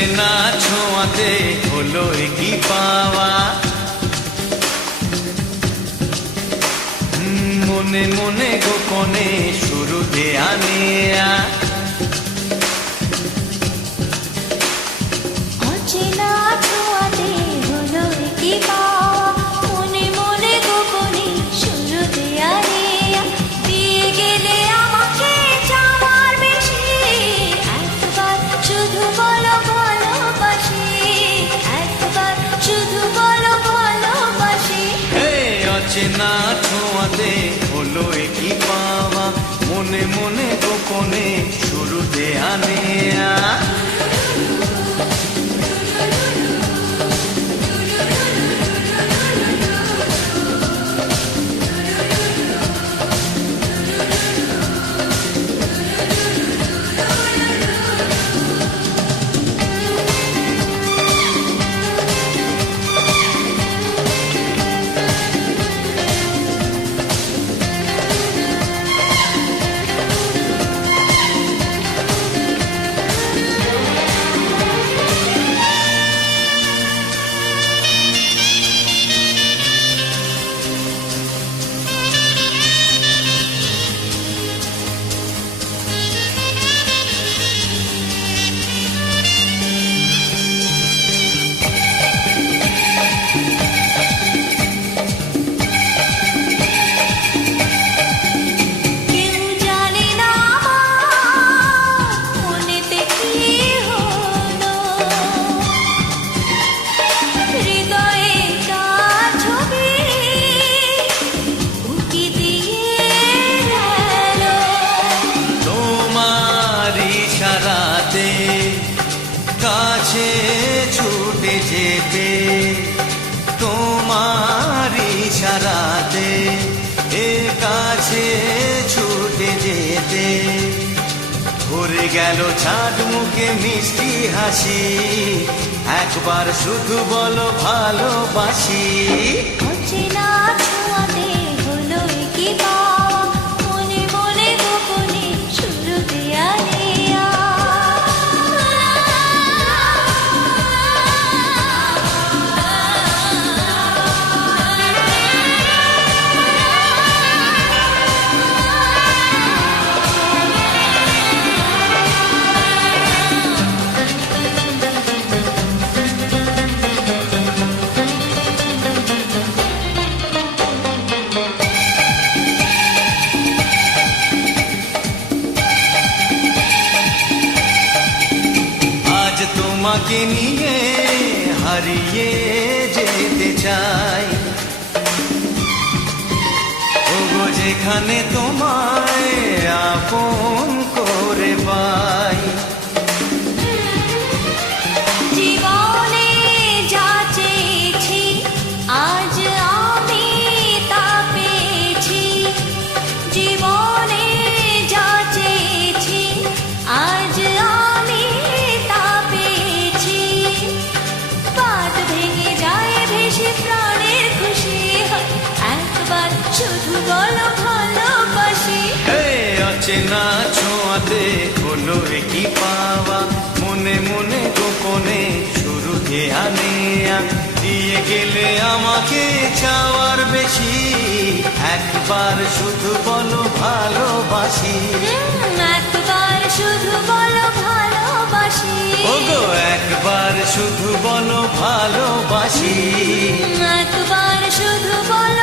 অচেনা ছোঁয়াতে হলো কি পাওয়া, মনে মনে গোপনে শুরুতে আনেয়া। অচেনা ছোঁয়াতে হলো কি পাওয়া, মনে মনে গোপনে শুরুতে আনেয়া। দিয়ে গেলে আমাকে চাওয়ার বেশি, একবার শুধু বলো ভালোবাসি, একবার শুধু বলো ভালোবাসি। অচেনা ছোঁয়াতে হলো কি পাওয়া, মনে মনে গোপনে শুরুতে আনেয়া। কাছে ছুটে যেতে তোমার ইশারাতে, এ কাছে ছুটে যেতে ভরে গেল চাঁদ মুখে মিষ্টি হাসি, একবার শুধু বলো ভালোবাসি। অচেনা ছোঁয়াতে হলো কি পাওয়া, মনে মনে গোপনে শুরুতে আনেয়া। তোমাকে নিয়ে হারিয়ে যেতে চাই, ওগো যেখানে তোমায় আপন করে পাই। জীবনে যা চেয়েছি আজ আমি তা পেয়েছি, জীবনে যা চেয়েছি আজ আমি তা পেয়েছি। বাদ ভেঙে যায় ভেসে প্রাণের খুশি, একবার শুধু বলো ভালোবাসি। অচেনা ছোঁয়াতে হলো কি পাওয়া, মনে মনে গোপনে শুরুতে আনেয়া। দিয়ে গেলে আমাকে চাওয়ার বেশি, একবার শুধু বলো ভালোবাসি। একবার শুধু বলো ভালোবাসি, ওগো একবার শুধু বলো ভালোবাসি, একবার শুধু বলো